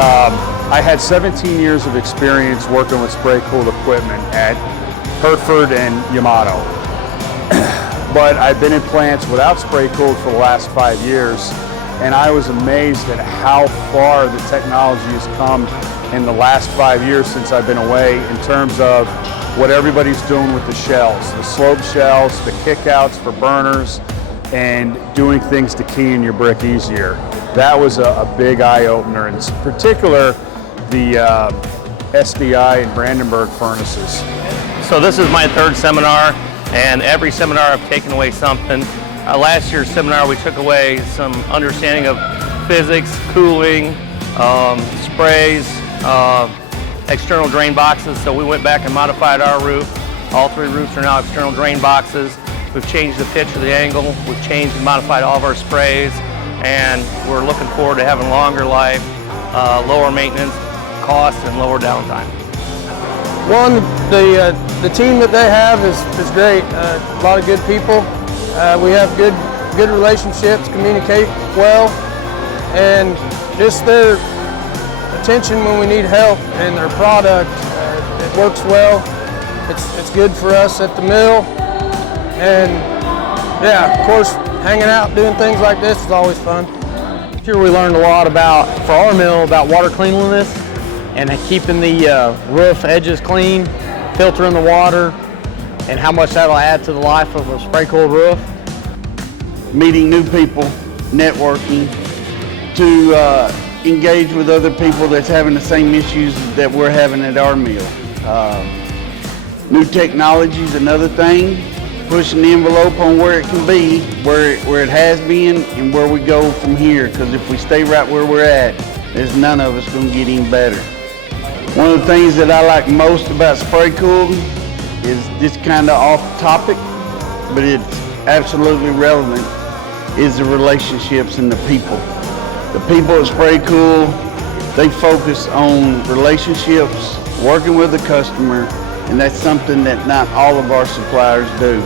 I had 17 years of experience working with spray-cooled equipment at Hertford and Yamato. But I've been in plants without spray-cooled for the last 5 years, and I was amazed at how far the technology has come in the last 5 years since I've been away in terms of what everybody's doing with the shells, the slope shells, the kickouts for burners, and doing things to key in your brick easier. That was a big eye-opener, in particular the SDI and Brandenburg furnaces. So this is my third seminar, and every seminar I've taken away something. Last year's seminar we took away some understanding of physics, cooling, sprays, external drain boxes. So we went back and modified our roof. All 3 roofs are now external drain boxes. We've changed the pitch of the angle. We've changed and modified all of our sprays, and we're looking forward to having longer life, lower maintenance costs, and lower downtime. One, the team that they have is great. A lot of good people. We have good relationships, communicate well, and just their attention when we need help, and their product, it works well. It's good for us at the mill, and yeah, of course, hanging out, doing things like this is always fun. Here we learned a lot for our mill, about water cleanliness and keeping the roof edges clean, filtering the water, and how much that'll add to the life of a spray-cooled roof. Meeting new people, networking, to engage with other people that's having the same issues that we're having at our mill. New technology is another thing, pushing the envelope on where it can be, where it has been, and where we go from here, because if we stay right where we're at, there's none of us going to get any better. One of the things that I like most about spray cooled is this kind of off topic, but it's absolutely relevant, is the relationships and the people. The people at Spray Cool, they focus on relationships, working with the customer, and that's something that not all of our suppliers do.